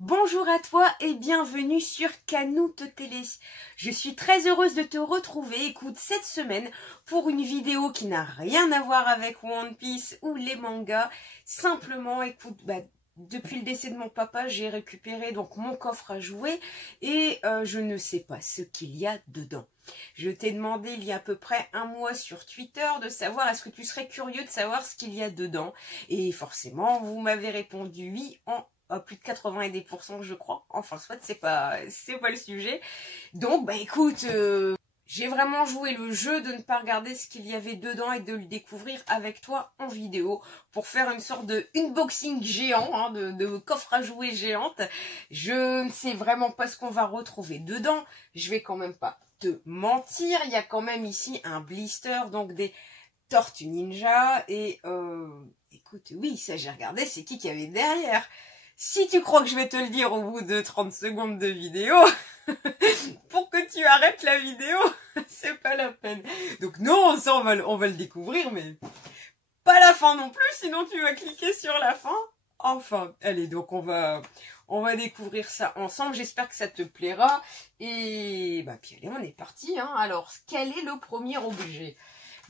Bonjour à toi et bienvenue sur Canoute Télé. Je suis très heureuse de te retrouver, écoute, cette semaine pour une vidéo qui n'a rien à voir avec One Piece ou les mangas. Simplement, écoute, depuis le décès de mon papa, j'ai récupéré donc mon coffre à jouets et je ne sais pas ce qu'il y a dedans. Je t'ai demandé il y a à peu près un mois sur Twitter de savoir est-ce que tu serais curieux de savoir ce qu'il y a dedans. Et forcément, vous m'avez répondu oui en plus de 90% je crois. Enfin, soit c'est pas le sujet. Donc, écoute, j'ai vraiment joué le jeu de ne pas regarder ce qu'il y avait dedans et de le découvrir avec toi en vidéo pour faire une sorte de unboxing géant, de coffre à jouets géante. Je ne sais vraiment pas ce qu'on va retrouver dedans. Je vais quand même pas te mentir. Il y a quand même ici un blister, donc des Tortues Ninja. Et écoute, oui, ça j'ai regardé, c'est qui avait derrière. Si tu crois que je vais te le dire au bout de 30 secondes de vidéo, pour que tu arrêtes la vidéo, c'est pas la peine. Donc non, ça on va le découvrir, mais pas la fin non plus, sinon tu vas cliquer sur la fin. Enfin, allez, donc on va découvrir ça ensemble. J'espère que ça te plaira. Et puis allez, on est parti. Alors, quel est le premier objet ?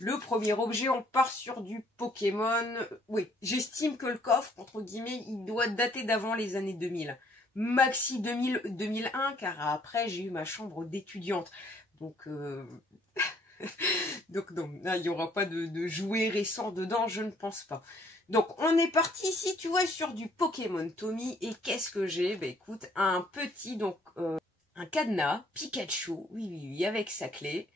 Le premier objet, on part sur du Pokémon. Oui, j'estime que le coffre, entre guillemets, il doit dater d'avant les années 2000. Maxi 2000, 2001, car après, j'ai eu ma chambre d'étudiante. Donc, non, il n'y aura pas de jouets récents dedans, je ne pense pas. Donc, on est parti ici, tu vois, sur du Pokémon Tommy. Et qu'est-ce que j'ai ? Écoute, un petit, donc, un cadenas Pikachu, oui, avec sa clé.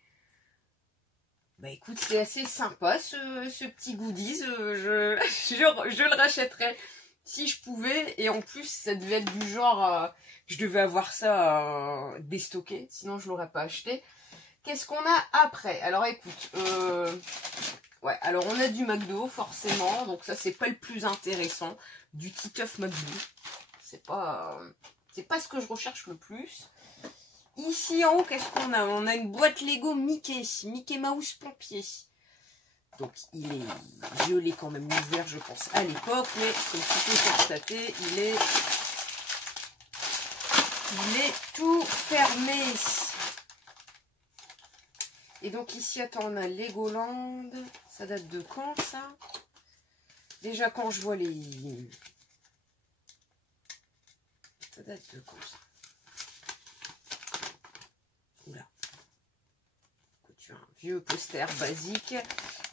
Écoute, c'est assez sympa ce petit goodies, je le rachèterais si je pouvais, et en plus ça devait être du genre, je devais avoir ça déstocké, sinon je l'aurais pas acheté. Qu'est-ce qu'on a après? Alors écoute, ouais, alors on a du McDo forcément, donc ça c'est pas le plus intéressant, du Titeuf McDo, c'est pas ce que je recherche le plus. Ici en haut, qu'est-ce qu'on a? On a une boîte Lego Mickey Mouse pompier. Donc je l'ai quand même ouvert, je pense, à l'époque, mais comme tu peux constater, il est tout fermé. Et donc ici, attends, on a Legoland. Ça date de quand ça? Déjà quand je vois les... Ça date de quand ça? Oula. Tu as un vieux poster basique.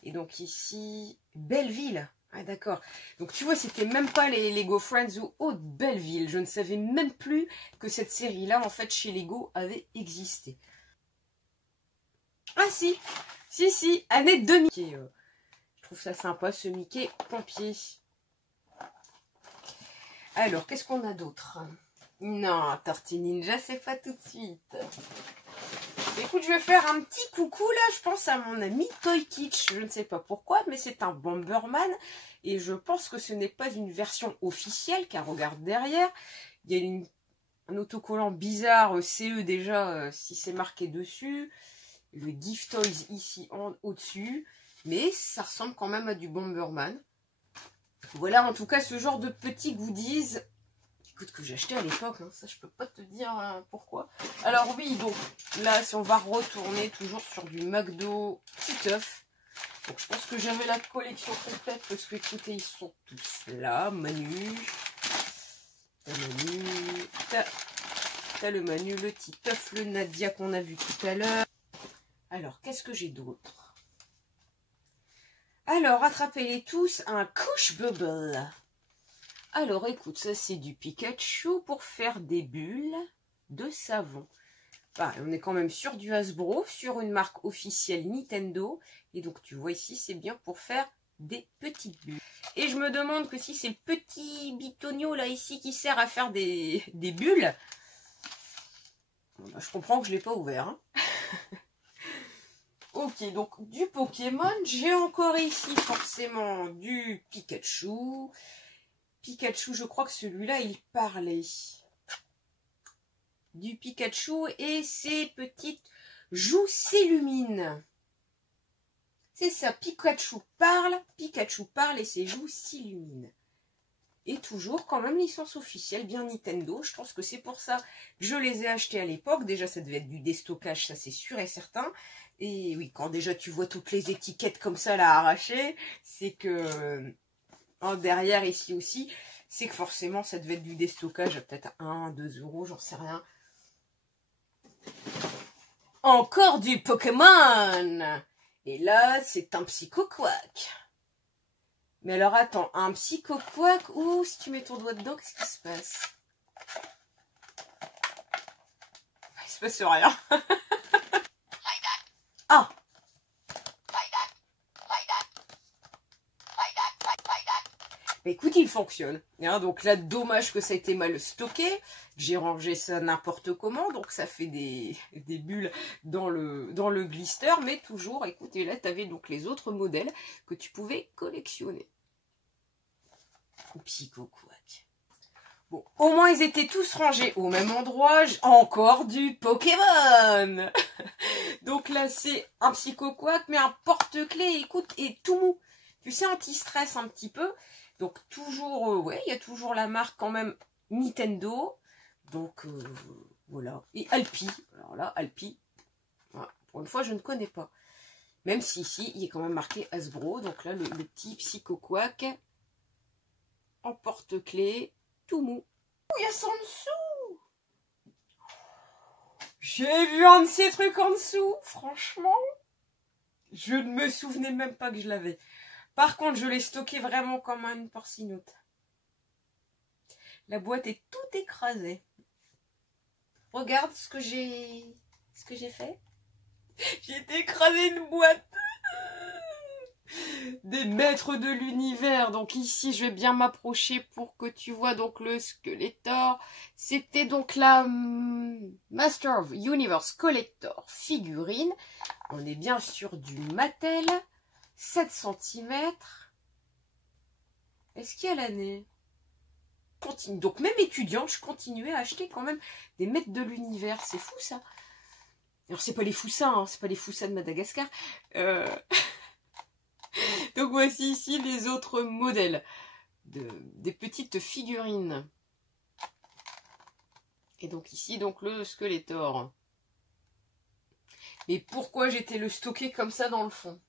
Et donc ici, Belleville. Ah d'accord. Donc tu vois, c'était même pas les Lego Friends ou autre Belleville. Je ne savais même plus que cette série-là, en fait, chez Lego, avait existé. Ah si, année 2000. Je trouve ça sympa, ce Mickey pompier. Alors, qu'est-ce qu'on a d'autre? Non, Tortue Ninja, c'est pas tout de suite. Écoute, je vais faire un petit coucou là, je pense à mon ami Toy Kitsch. Je ne sais pas pourquoi, mais c'est un Bomberman. Et je pense que ce n'est pas une version officielle, car regarde derrière, il y a un autocollant bizarre, CE déjà, si c'est marqué dessus. Le Gift Toys ici au-dessus. Mais ça ressemble quand même à du Bomberman. Voilà en tout cas ce genre de petits goodies. Écoute, que j'ai acheté à l'époque, ça je peux pas te dire pourquoi. Alors oui, donc là si on va retourner toujours sur du McDo Titeuf. Donc je pense que j'avais la collection complète parce que écoutez, ils sont tous là. Manu, t'as le Manu, le Titeuf, le Nadia qu'on a vu tout à l'heure. Alors qu'est-ce que j'ai d'autre? Alors attrapez-les tous, un Couche Bubble. Alors écoute, ça c'est du Pikachu pour faire des bulles de savon. On est quand même sur du Hasbro, sur une marque officielle Nintendo. Et donc tu vois ici, c'est bien pour faire des petites bulles. Et je me demande que si c'est le petit bitonio là ici qui sert à faire des bulles. Je comprends que je ne l'ai pas ouvert. Ok, donc du Pokémon, j'ai encore ici forcément du Pikachu. Pikachu, je crois que celui-là, il parlait. Du Pikachu et ses petites joues s'illuminent. C'est ça, Pikachu parle et ses joues s'illuminent. Et toujours quand même licence officielle, bien Nintendo. Je pense que c'est pour ça que je les ai achetés à l'époque. Déjà, ça devait être du déstockage, ça c'est sûr et certain. Et oui, quand déjà tu vois toutes les étiquettes comme ça là arrachées, c'est que derrière ici aussi, c'est que forcément ça devait être du déstockage, peut-être 1, 2 euros, j'en sais rien. Encore du Pokémon! Et là, c'est un Psycho Quack. Mais alors attends, un Psycho Quack, ou si tu mets ton doigt dedans, qu'est-ce qui se passe? Il se passe rien. Ah! Bah, écoute, il fonctionne. Hein, donc là, dommage que ça a été mal stocké. J'ai rangé ça n'importe comment, donc ça fait des bulles dans le blister. Mais toujours, écoute, et là, tu avais donc les autres modèles que tu pouvais collectionner. Psycho Quack. Bon, au moins, ils étaient tous rangés au même endroit. Encore du Pokémon. Donc là, c'est un Psycho Quack, mais un porte-clés, écoute, et tout mou. Tu sais, anti-stress un petit peu. Donc toujours, ouais, il y a toujours la marque quand même Nintendo. Donc voilà. Et Alpi. Alors là, Alpi, voilà. Pour une fois, je ne connais pas. Même si ici, il est quand même marqué Hasbro. Donc là, le petit Psycho Quack en porte-clés, tout mou. Oh, il y a ça en dessous. J'ai vu un de ces trucs en dessous. Franchement, je ne me souvenais même pas que je l'avais. Par contre, je l'ai stocké vraiment comme une porcinoute. La boîte est toute écrasée. Regarde ce que j'ai fait. J'ai écrasé une boîte. Des maîtres de l'univers. Donc ici, je vais bien m'approcher pour que tu vois donc le Skeletor. C'était donc la Master of Universe Collector figurine. On est bien sur du Mattel. 7 cm. Est-ce qu'il y a l'année? Donc même étudiante, je continuais à acheter quand même des maîtres de l'univers. C'est fou ça. Alors c'est pas les foussins, hein, c'est pas les foussins de Madagascar. Donc voici ici les autres modèles des petites figurines. Et donc ici donc le Skeletor. Mais pourquoi j'étais le stocké comme ça dans le fond?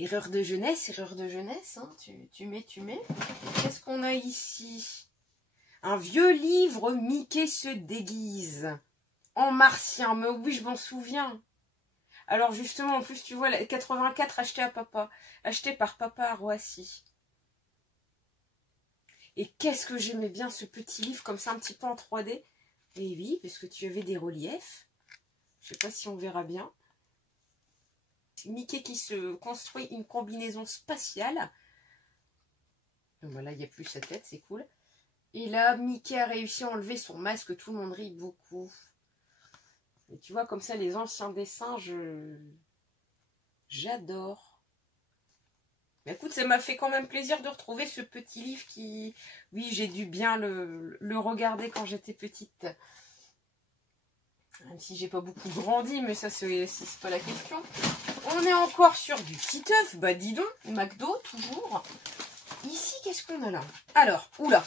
Erreur de jeunesse, hein, tu mets. Qu'est-ce qu'on a ici? Un vieux livre Mickey se déguise. En martien, mais oui, je m'en souviens. Alors justement, en plus, tu vois, la 84 acheté par papa à Roissy. Et qu'est-ce que j'aimais bien ce petit livre, comme ça, un petit peu en 3D. Et oui, parce que tu avais des reliefs. Je sais pas si on verra bien. Mickey qui se construit une combinaison spatiale. Donc voilà, il n'y a plus sa tête, c'est cool. Et là, Mickey a réussi à enlever son masque, tout le monde rit beaucoup. Et tu vois, comme ça, les anciens dessins, j'adore. Mais écoute, ça m'a fait quand même plaisir de retrouver ce petit livre qui... Oui, j'ai dû bien le regarder quand j'étais petite. Même si j'ai pas beaucoup grandi, mais ça, c'est pas la question. On est encore sur du Titeuf, bah dis donc, McDo, toujours. Ici, qu'est-ce qu'on a là? Alors, oula.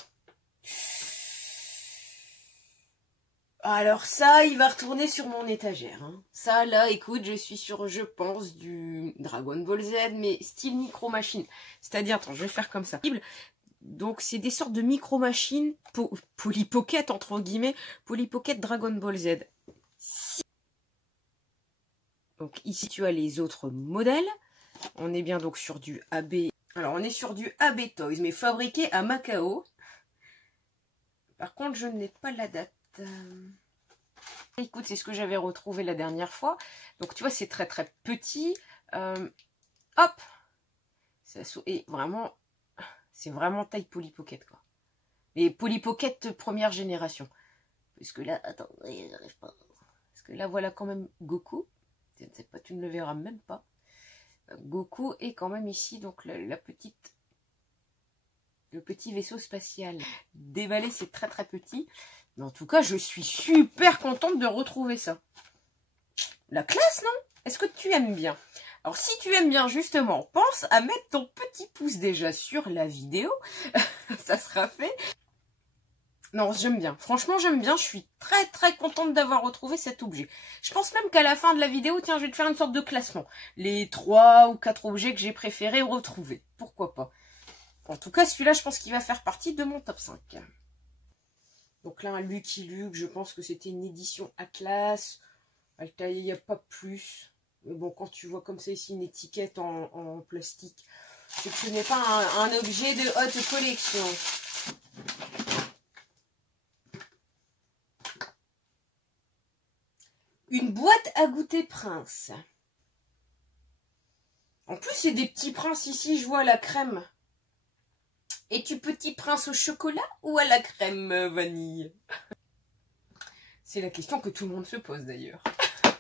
Alors ça, il va retourner sur mon étagère. Hein. Ça, là, écoute, je suis sur, je pense, du Dragon Ball Z, mais style micro-machine. C'est-à-dire, attends, je vais faire comme ça. Donc, c'est des sortes de micro-machines, Polly Pocket, entre guillemets, Polly Pocket Dragon Ball Z. Donc ici tu as les autres modèles. On est bien donc sur du AB. Alors on est sur du AB Toys, mais fabriqué à Macao. Par contre je n'ai pas la date. Écoute, c'est ce que j'avais retrouvé la dernière fois. Donc tu vois c'est très très petit. Hop. Et vraiment, c'est vraiment taille Polly Pocket quoi. Mais Polly Pocket première génération. Parce que là, attends, j'arrive pas. Parce que là voilà quand même Goku. Je ne sais pas, tu ne le verras même pas. Goku est quand même ici, donc le petit vaisseau spatial. Déballé, c'est très très petit. Mais en tout cas, je suis super contente de retrouver ça. La classe, non? Est-ce que tu aimes bien? Alors si tu aimes bien justement, pense à mettre ton petit pouce déjà sur la vidéo, ça sera fait. Non, j'aime bien, franchement j'aime bien, je suis très contente d'avoir retrouvé cet objet. Je pense même qu'à la fin de la vidéo, tiens, je vais te faire une sorte de classement. Les 3 ou 4 objets que j'ai préféré retrouver, pourquoi pas. En tout cas, celui-là, je pense qu'il va faire partie de mon top 5. Donc là, un Lucky Luke, je pense que c'était une édition Atlas. Altaïr, il n'y a pas plus. Mais bon, quand tu vois comme ça ici une étiquette en plastique, c'est que ce n'est pas un objet de haute collection. Une boîte à goûter Prince. En plus, il y a des petits princes ici, je vois à la crème. Es-tu petit prince au chocolat ou à la crème vanille? C'est la question que tout le monde se pose d'ailleurs.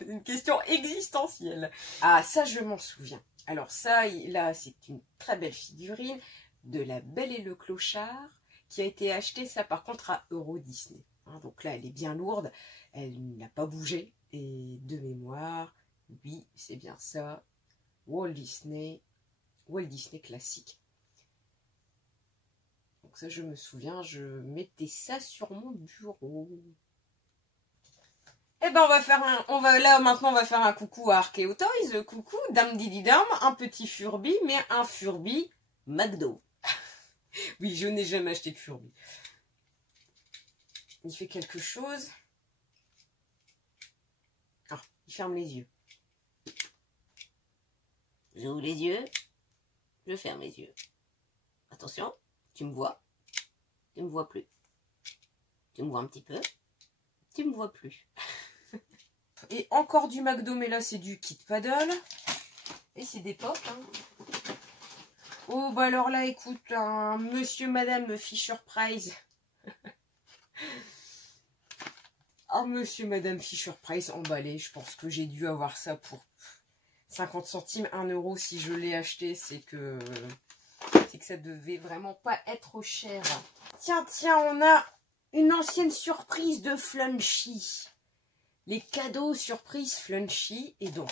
Une question existentielle. Ah, ça, je m'en souviens. Alors ça, là, c'est une très belle figurine de La Belle et le Clochard qui a été achetée, ça, par contre, à Euro Disney. Hein, donc là, elle est bien lourde. Elle n'a pas bougé. Et de mémoire, oui, c'est bien ça. Walt Disney classique. Donc ça, je me souviens, je mettais ça sur mon bureau. Eh ben, maintenant, on va faire un coucou à Arkeo Toys. Coucou, Dame Didi Dame, un petit Furby, mais un Furby McDo. Oui, je n'ai jamais acheté de Furby. Il fait quelque chose. Ah, il ferme les yeux. J'ouvre les yeux. Je ferme les yeux. Attention, tu me vois. Tu me vois plus. Tu me vois un petit peu. Tu me vois plus. Et encore du McDo, mais là c'est du Kit Paddle. Et c'est des pop. Hein. Oh, bah alors là, écoute, un monsieur, madame Fisher Price. Un monsieur, madame Fisher Price emballé. Je pense que j'ai dû avoir ça pour 50 centimes, 1 euro si je l'ai acheté. C'est que ça devait vraiment pas être cher. Tiens, on a une ancienne surprise de Flunchy. Les cadeaux surprise Flunchy. Et donc,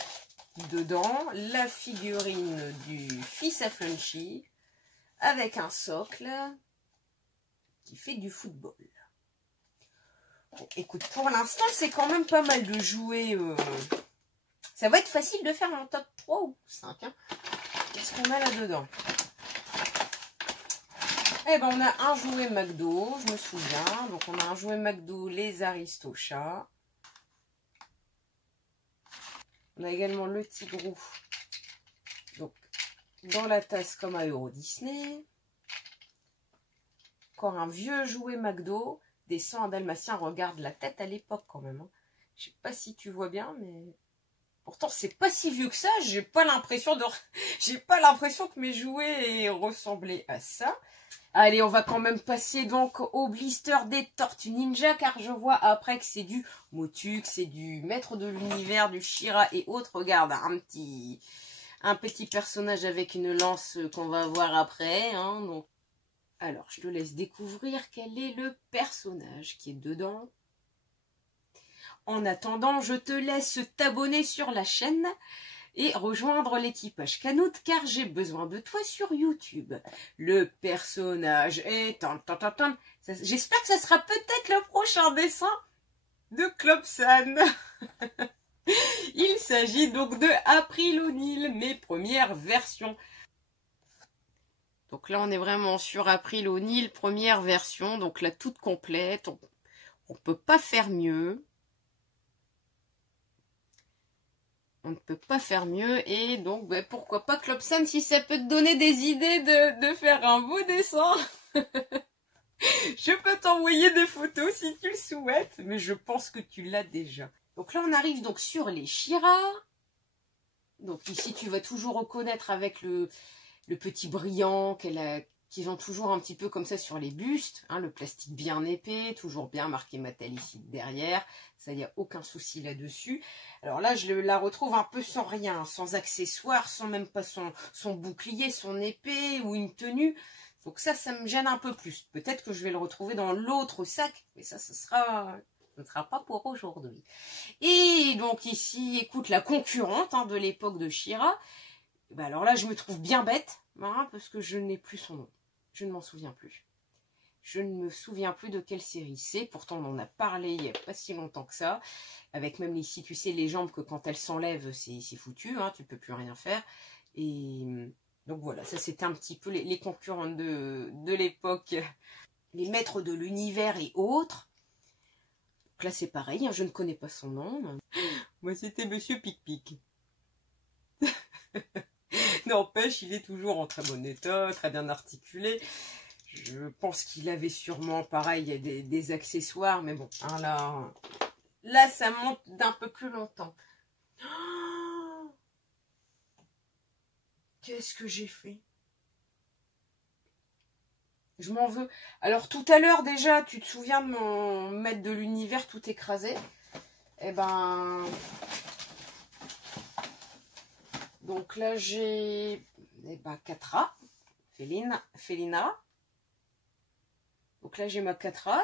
dedans, la figurine du fils à Flunchy avec un socle qui fait du football. Bon, écoute, pour l'instant, c'est quand même pas mal de jouer. Ça va être facile de faire un top 3 ou 5. Hein. Qu'est-ce qu'on a là-dedans? Eh ben, on a un jouet McDo, je me souviens. Donc, on a un jouet McDo, les Aristochats. On a également le Tigrou. Donc, dans la tasse comme à Euro Disney. Encore un vieux jouet McDo. Des 100 dalmatiens. Regarde la tête à l'époque quand même. Hein. Je sais pas si tu vois bien, mais... Pourtant, c'est pas si vieux que ça. J'ai pas l'impression que mes jouets aient ressemblé à ça. Allez, on va quand même passer donc au blister des Tortues Ninja, car je vois après que c'est du Motu, que c'est du Maître de l'Univers, du She-Ra et autres. Regarde, un petit personnage avec une lance qu'on va voir après. Hein, donc. Alors, je te laisse découvrir quel est le personnage qui est dedans. En attendant, je te laisse t'abonner sur la chaîne et rejoindre l'équipage Canoute car j'ai besoin de toi sur YouTube. Le personnage est... J'espère que ça sera peut-être le prochain dessin de Klopsan. Il s'agit donc de April O'Neil, mes premières versions. Donc là, on est vraiment sur April O'Neil, première version, donc la toute complète. On ne peut pas faire mieux. On ne peut pas faire mieux. Et donc, ben, pourquoi pas Klopsan, si ça peut te donner des idées de faire un beau dessin. Je peux t'envoyer des photos si tu le souhaites. Mais je pense que tu l'as déjà. Donc là, on arrive donc sur les She-Ra. Donc ici, tu vas toujours reconnaître avec le petit brillant qu'ils ont toujours un petit peu comme ça sur les bustes. Hein, le plastique bien épais, toujours bien marqué Mattel ici derrière. Ça, il n'y a aucun souci là-dessus. Alors là, je la retrouve un peu sans rien, sans accessoires, sans même pas son bouclier, son épée ou une tenue. Donc ça me gêne un peu plus. Peut-être que je vais le retrouver dans l'autre sac. Mais ça sera Ce ne sera pas pour aujourd'hui. Et donc ici, écoute, la concurrente de l'époque de She-Ra. Ben alors là, je me trouve bien bête, parce que je n'ai plus son nom. Je ne m'en souviens plus. Je ne me souviens plus de quelle série c'est. Pourtant, on en a parlé il n'y a pas si longtemps que ça. Avec même ici, tu sais, les jambes que quand elles s'enlèvent, c'est foutu. Tu ne peux plus rien faire. Et donc voilà, ça c'était un petit peu les concurrents de l'époque. Les maîtres de l'univers et autres. Donc là, c'est pareil. Je ne connais pas son nom. Moi, c'était Monsieur Pic-Pic. N'empêche, il est toujours en très bon état, très bien articulé. Je pense qu'il avait sûrement, pareil, des accessoires, mais bon, là, ça monte d'un peu plus longtemps. Oh, qu'est-ce que j'ai fait? Je m'en veux. Alors, tout à l'heure, déjà, tu te souviens de mon maître de l'univers tout écrasé? Eh ben... Donc là, j'ai... Catra, Félina. Donc là, j'ai ma Catra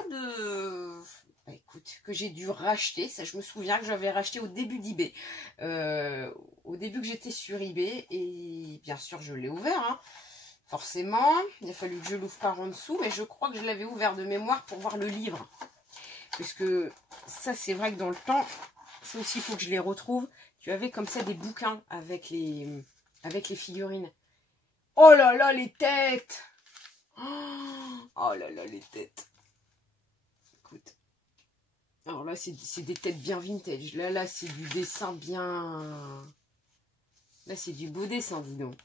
écoute, que j'ai dû racheter. Ça, je me souviens que j'avais racheté au début d'eBay. Au début que j'étais sur eBay. Et bien sûr, je l'ai ouvert. Forcément, il a fallu que je l'ouvre par en dessous. Mais je crois que je l'avais ouvert de mémoire pour voir le livre. Parce que ça, c'est vrai que dans le temps, ça aussi, il faut que je les retrouve. Tu avais comme ça des bouquins avec les figurines. Oh là là, les têtes! Oh là là, les têtes. Écoute. Alors là, c'est des têtes bien vintage. Là, c'est du dessin bien... Là, c'est du beau dessin, dis donc.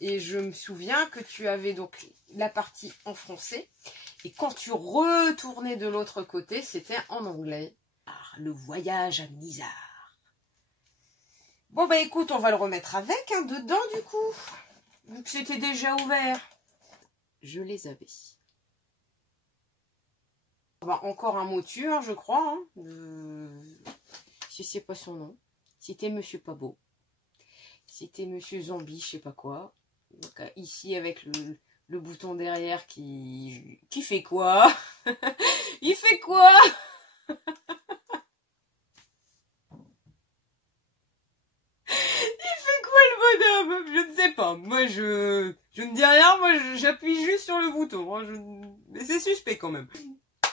Et je me souviens que tu avais donc la partie en français. Et quand tu retournais de l'autre côté, c'était en anglais. Le voyage à Mizar. Bon, bah écoute, on va le remettre avec, dedans, du coup. Vu que c'était déjà ouvert. Je les avais. Encore un motu, je crois. Si c'est pas son nom. C'était Monsieur Pabo. C'était Monsieur Zombie, je sais pas quoi. Donc, ici, avec le bouton derrière qui fait quoi? Il fait quoi? Bonhomme, je ne sais pas. Moi, je ne dis rien. Moi, j'appuie juste sur le bouton. Mais c'est suspect quand même.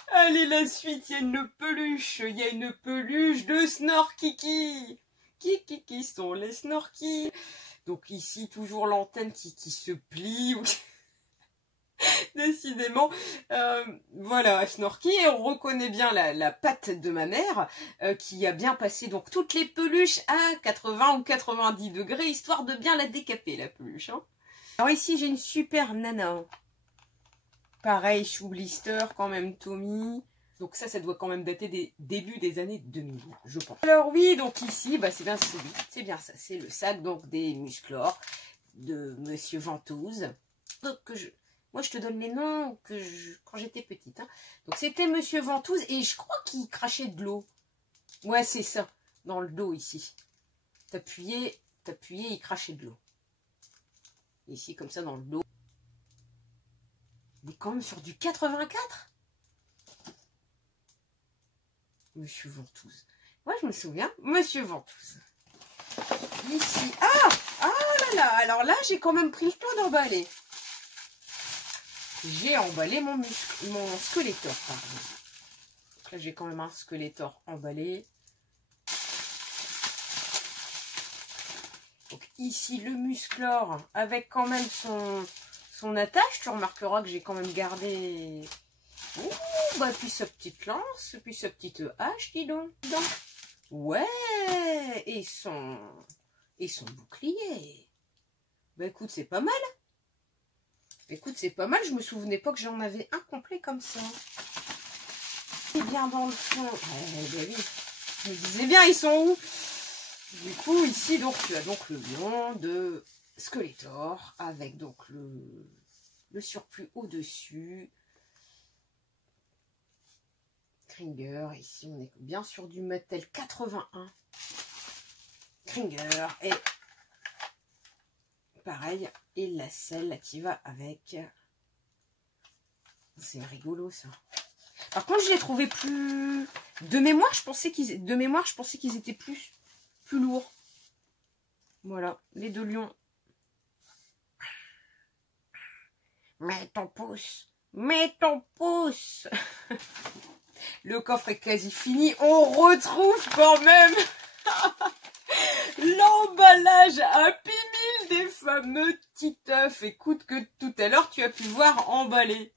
Allez, la suite, il y a une peluche. Il y a une peluche de Snorkiki. Qui sont les Snorky? Donc ici, toujours l'antenne qui se plie. Décidément, voilà, Snorky, et on reconnaît bien la patte de ma mère, qui a bien passé donc toutes les peluches à 80 ou 90 degrés, histoire de bien la décaper, la peluche. Alors ici, j'ai une super nana. Pareil, Chou Blister, quand même Tommy. Donc ça doit quand même dater des débuts des années 2000, je pense. Alors oui, donc ici, c'est bien celui, c'est bien ça, c'est le sac donc des Musclor de Monsieur Ventouse. Donc moi, je te donne les noms quand j'étais petite. Donc, c'était Monsieur Ventouse et je crois qu'il crachait de l'eau. Ouais, c'est ça. Dans le dos, ici. T'appuyais, il crachait de l'eau. Ici, comme ça, dans le dos. On est quand même sur du 84. Monsieur Ventouse. Ouais, je me souviens. Monsieur Ventouse. Ici. Ah là là. Alors là, j'ai quand même pris le temps d'emballer. J'ai emballé mon Skeletor, pardon. Donc là, j'ai quand même un Skeletor emballé. Donc ici, le Musclor avec quand même son attache. Tu remarqueras que j'ai quand même gardé... Ouh, puis sa petite lance, puis sa petite hache, dis donc. Ouais, et son bouclier. Écoute, c'est pas mal. Écoute, c'est pas mal. Je me souvenais pas que j'en avais un complet comme ça. Et bien dans le fond. Oui. Je me disais bien, ils sont où? Du coup, ici, donc, tu as donc le nom de Skeletor avec donc le surplus au-dessus. Kringer. Ici, on est bien sur du Mattel 81. Kringer et pareil, et la selle qui va avec. C'est rigolo ça. Par contre, je les trouvais plus... De mémoire, je pensais qu'ils étaient plus lourds. Voilà, les deux lions. Mets ton pouce. Mets ton pouce. Le coffre est quasi fini. On retrouve quand même l'emballage Happy Meal des fameux Titeuf. Écoute que tout à l'heure, tu as pu voir emballé.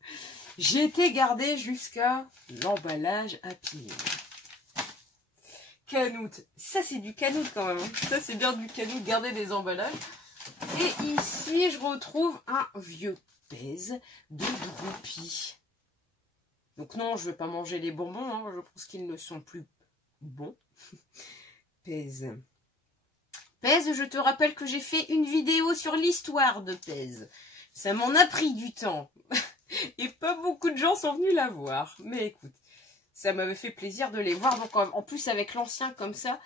J'ai été gardée jusqu'à l'emballage Happy Meal. Canoute. Ça, c'est du canoute quand même. Ça, c'est bien du canoute, garder des emballages. Et ici, je retrouve un vieux pèse de Droopy. Donc non, je ne vais pas manger les bonbons, hein, je pense qu'ils ne sont plus bons. Pèse. Pèse, je te rappelle que j'ai fait une vidéo sur l'histoire de Pèse. Ça m'en a pris du temps. Et pas beaucoup de gens sont venus la voir. Mais écoute, ça m'avait fait plaisir de les voir. Donc en plus avec l'ancien comme ça,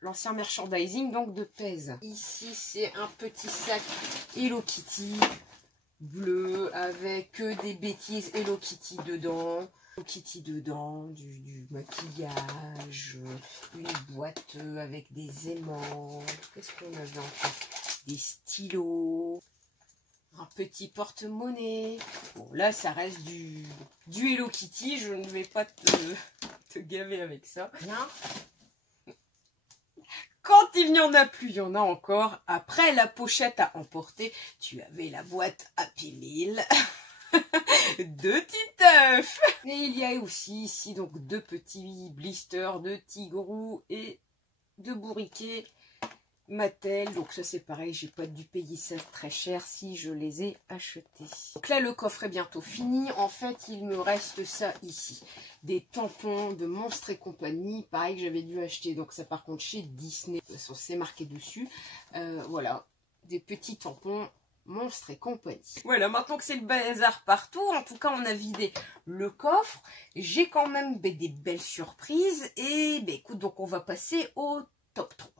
l'ancien merchandising donc de Pèse. Ici, c'est un petit sac Hello Kitty bleu avec que des bêtises Hello Kitty dedans. Hello Kitty dedans, du maquillage, une boîte avec des aimants. Qu'est-ce qu'on avait encore? Des stylos, un petit porte-monnaie. Bon, là, ça reste du Hello Kitty. Je ne vais pas te gaver avec ça. Bien. Quand il n'y en a plus, il y en a encore. Après la pochette à emporter, tu avais la boîte Happy Meal de Titeuf. Et il y a aussi ici donc deux petits blisters de Tigrou et de Bourriquet Mattel. Donc ça c'est pareil, j'ai pas dû payer ça très cher si je les ai achetés. Donc là le coffre est bientôt fini. En fait il me reste ça ici. Des tampons de Monstres et compagnie. Pareil que j'avais dû acheter. Donc ça par contre chez Disney. De toute façon c'est marqué dessus. Voilà. Des petits tampons Monstres et compagnie. Voilà, maintenant que c'est le bazar partout. En tout cas on a vidé le coffre. J'ai quand même des belles surprises. Et écoute, donc on va passer au top 3.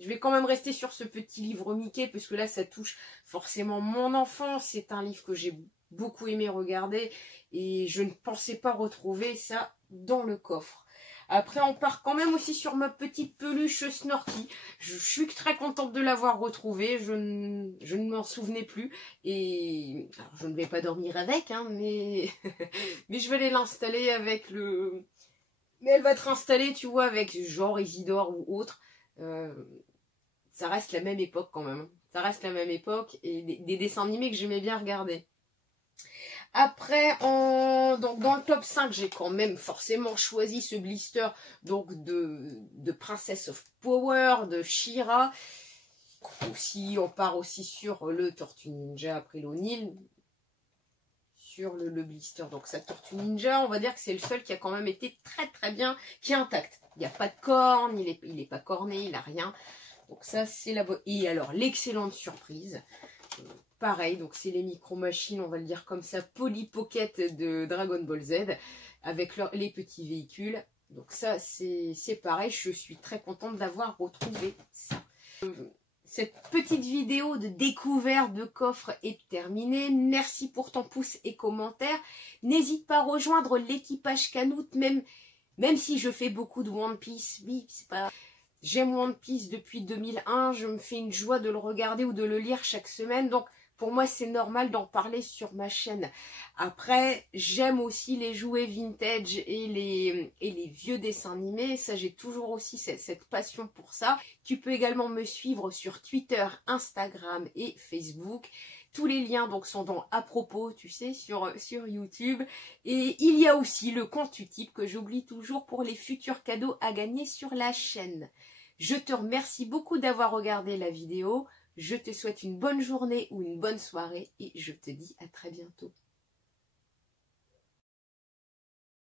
Je vais quand même rester sur ce petit livre Mickey, puisque là, ça touche forcément mon enfance. C'est un livre que j'ai beaucoup aimé regarder et je ne pensais pas retrouver ça dans le coffre. Après, on part quand même aussi sur ma petite peluche Snorky. Je suis très contente de l'avoir retrouvée. Je ne m'en souvenais plus. Et alors, je ne vais pas dormir avec, hein, mais... mais je vais aller l'installer avec le... Mais elle va être installée, tu vois, avec genre Isidore ou autre. Ça reste la même époque quand même. Ça reste la même époque et des dessins animés que j'aimais bien regarder. Après, donc dans le top 5, j'ai quand même forcément choisi ce blister donc de Princess of Power, de She-Ra. Aussi, on part aussi sur le Tortue Ninja April O'Neil. Sur le blister. Donc sa Tortue Ninja, on va dire que c'est le seul qui a quand même été très bien, qui est intact. Il n'y a pas de cornes, il est pas corné, il n'a rien. Donc ça c'est la bonne. Et alors l'excellente surprise, pareil, donc c'est les micro-machines, on va le dire comme ça, Polly Pocket de Dragon Ball Z, avec les petits véhicules. Donc ça c'est pareil, je suis très contente d'avoir retrouvé ça. Cette petite vidéo de découverte de coffre est terminée. Merci pour ton pouce et commentaire. N'hésite pas à rejoindre l'équipage Canoute, même si je fais beaucoup de One Piece. Oui, c'est pas... J'aime One Piece depuis 2001. Je me fais une joie de le regarder ou de le lire chaque semaine. Donc, pour moi, c'est normal d'en parler sur ma chaîne. Après, j'aime aussi les jouets vintage et les vieux dessins animés. Ça, j'ai toujours aussi cette passion pour ça. Tu peux également me suivre sur Twitter, Instagram et Facebook. Tous les liens donc sont dans à propos, tu sais, sur YouTube. Et il y a aussi le compte Utip que j'oublie toujours pour les futurs cadeaux à gagner sur la chaîne. Je te remercie beaucoup d'avoir regardé la vidéo. Je te souhaite une bonne journée ou une bonne soirée et je te dis à très bientôt.